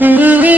Mm-hmm.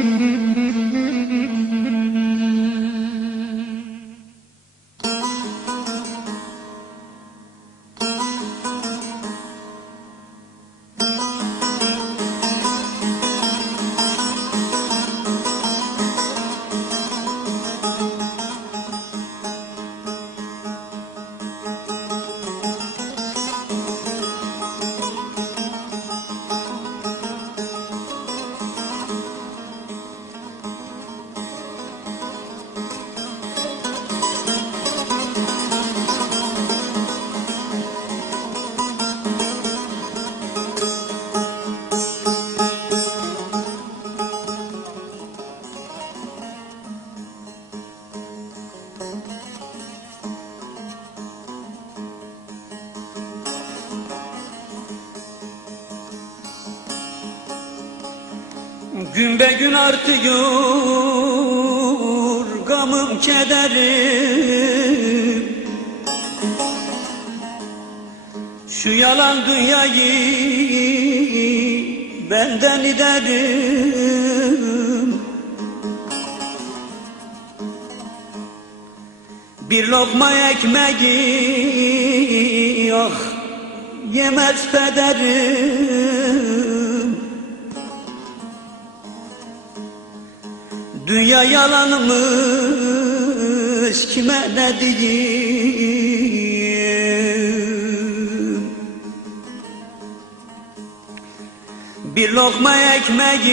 Mm-hmm. Gün be gün artıyor gamım kederim. Şu yalan dünyayı benden giderim Bir lokma ekmeği ah yemez pederim Dünya yalanmış kime ne diyeyim? Bir lokma ekmeği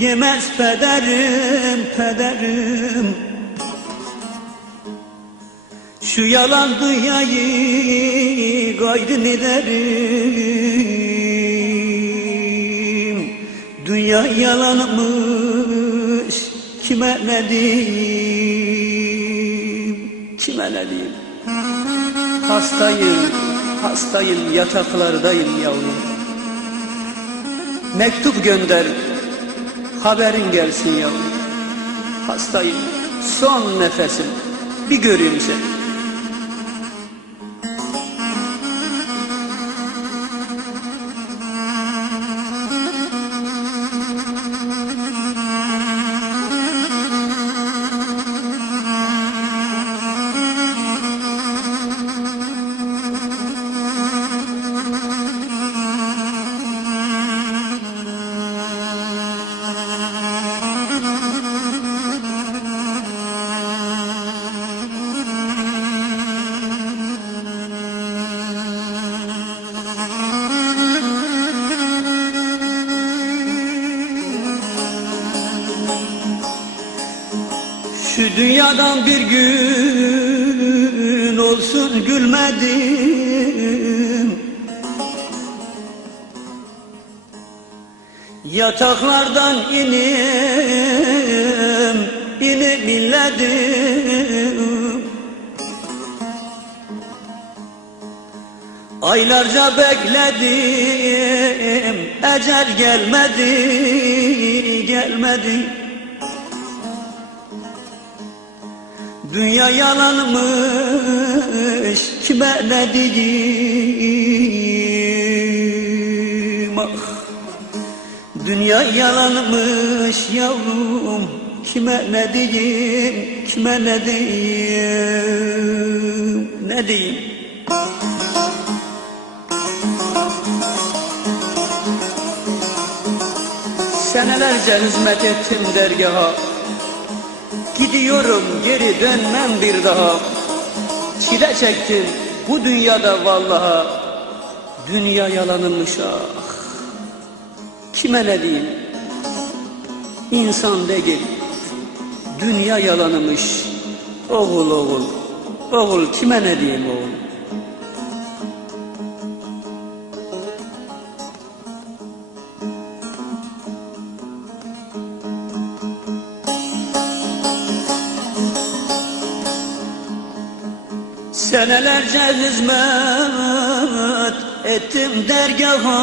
yemez pederim pederim. Şu yalan dünyayı gayrı ederim Dünya yalanmış kime ne diyeyim? Kime ne diyeyim? Hastayım, hastayım yataklardayım yavrum. Mektup gönder haberin gelsin yavrum. Hastayım son nefesim bir göreyim seni Şu dünyadan bir gün olsun gülmedim. Yataklardan inim, inim inledim Aylarca bekledim, ecel gelmedi, gelmedi Dünya yalanmış kime ne diyeyim ah Dünya yalanmış yavrum kime ne diyeyim kime ne diyeyim? Ne diyeyim? Senelerce hizmet ettim dergaha Gidiyorum geri dönmem bir daha. Çile çektim bu dünyada vallaha. Dünya yalanımış ah. Kime ne diyeyim? İnsan değil Dünya yalanımış. Oğul oğul Oğul kime ne diyeyim oğul Senelerce hizmet ettim dergaha.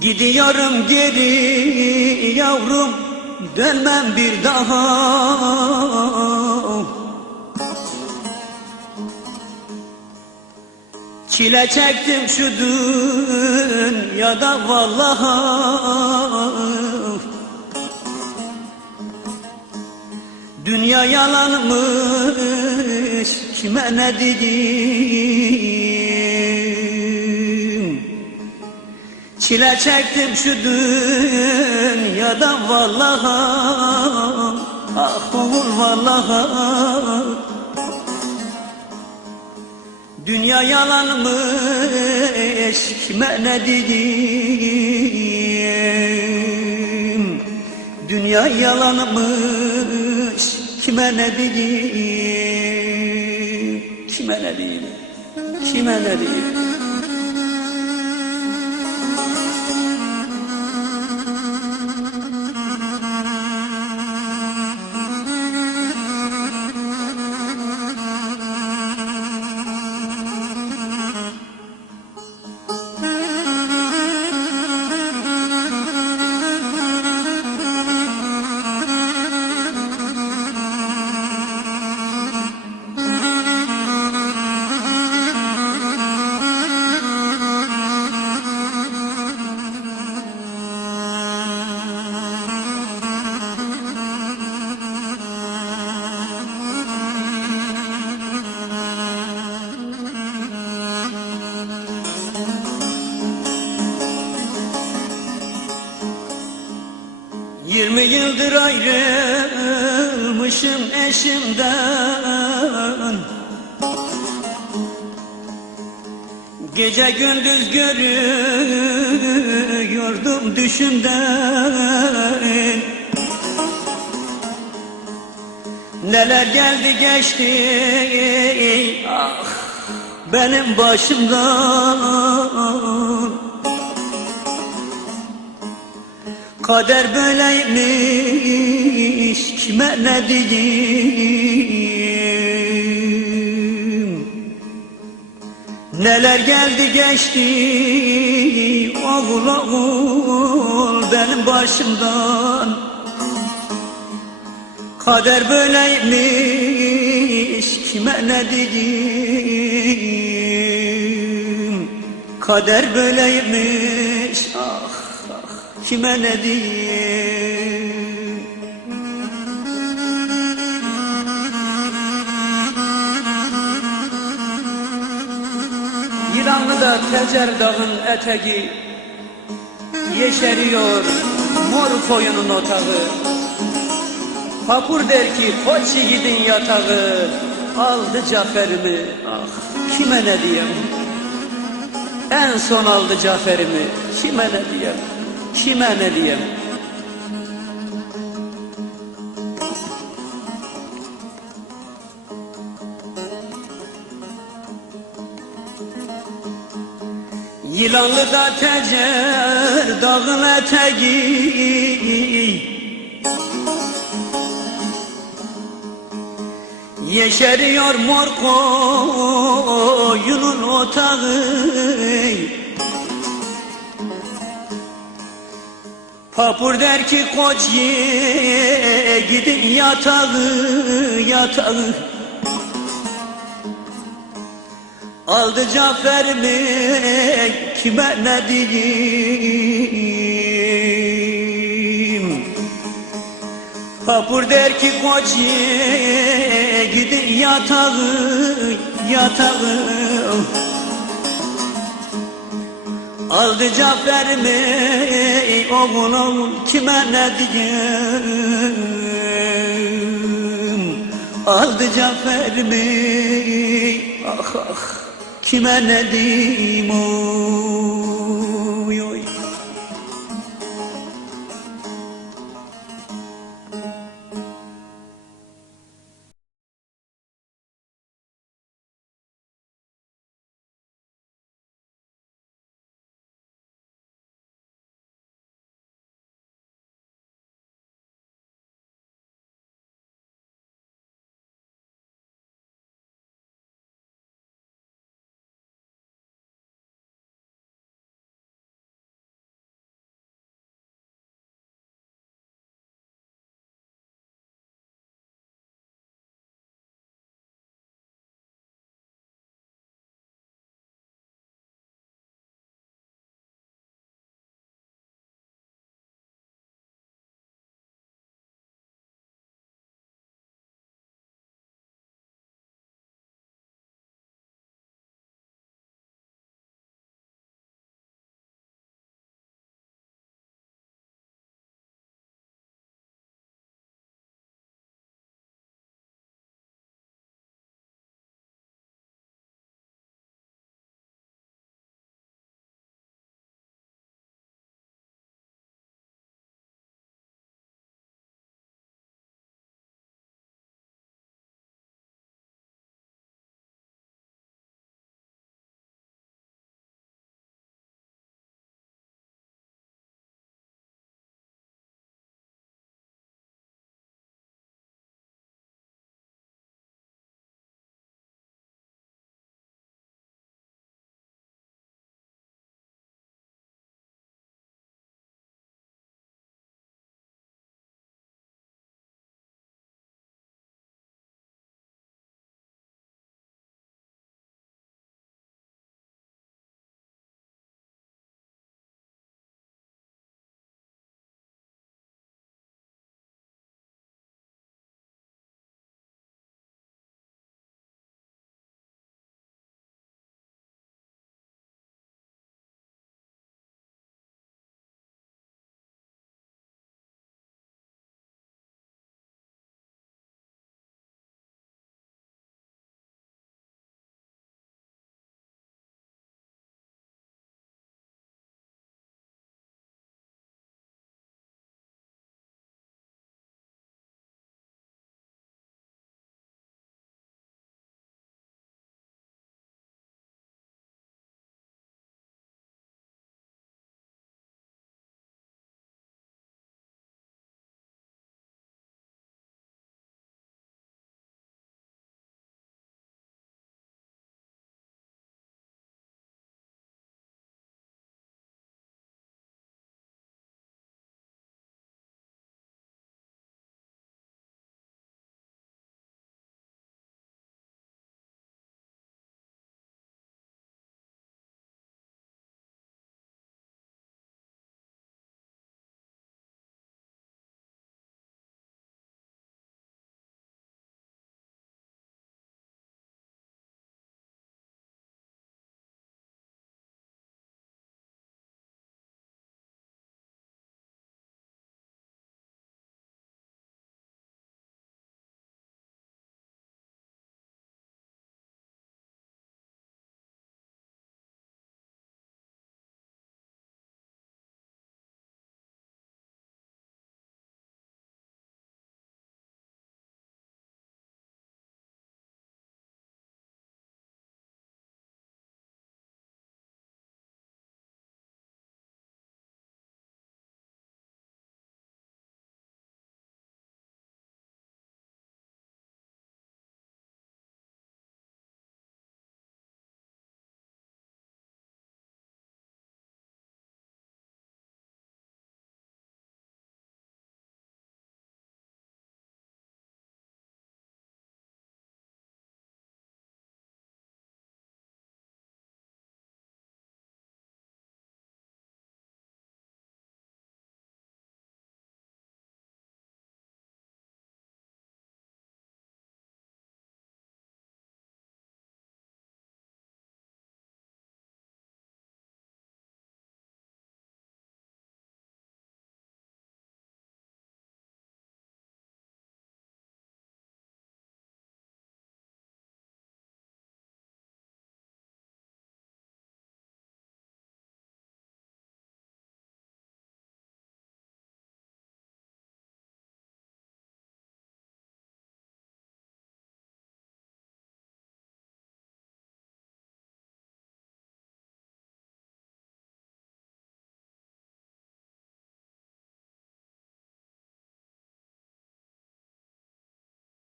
Gidiyorum geri yavrum dönmem bir daha. Çile çektim şu dünyada vallahi Dünya yalanmış kime ne diyeyim? Çile çektim şu dünyada vallaha Ah oğul vallaha. Dünya yalanmış kime ne diyeyim? Dünya yalanmış kime ne diyeyim Kime ne diyeyim Kime ne diyeyim yıldır ayrılmışım eşimden. Gece gündüz görüyordum düşümden Neler geldi geçti ah benim başımdan Kader böyleymiş kime ne diyeyim? Neler geldi geçti oğul oğul benim başımdan. Kader böyleymiş kime ne diyeyim? Kader böyleymiş kime ne diyeyim? Yılanlı'da Tecer Dağı'nın eteği Yeşeriyor mor koyunun otağı. Papur der ki koç yiğidin yatağı Aldı Cafer'imi. Ah kime ne diyeyim? En son aldı Cafer'imi kime ne diyeyim Kime ne diyeyim? Yılanlı'da tecer dağın eteği. Yeşeriyor mor koyunun otağı Papur der ki koç ye gidin yatağı yatağı. Aldı Cafer'imi kime ne diyeyim? Papur der ki koç ye gidin yatağı yatağı Aldı Cafer'imi oğlum kime ne diyeyim? Aldı Cafer'imi ah ah kime ne diyeyim? oy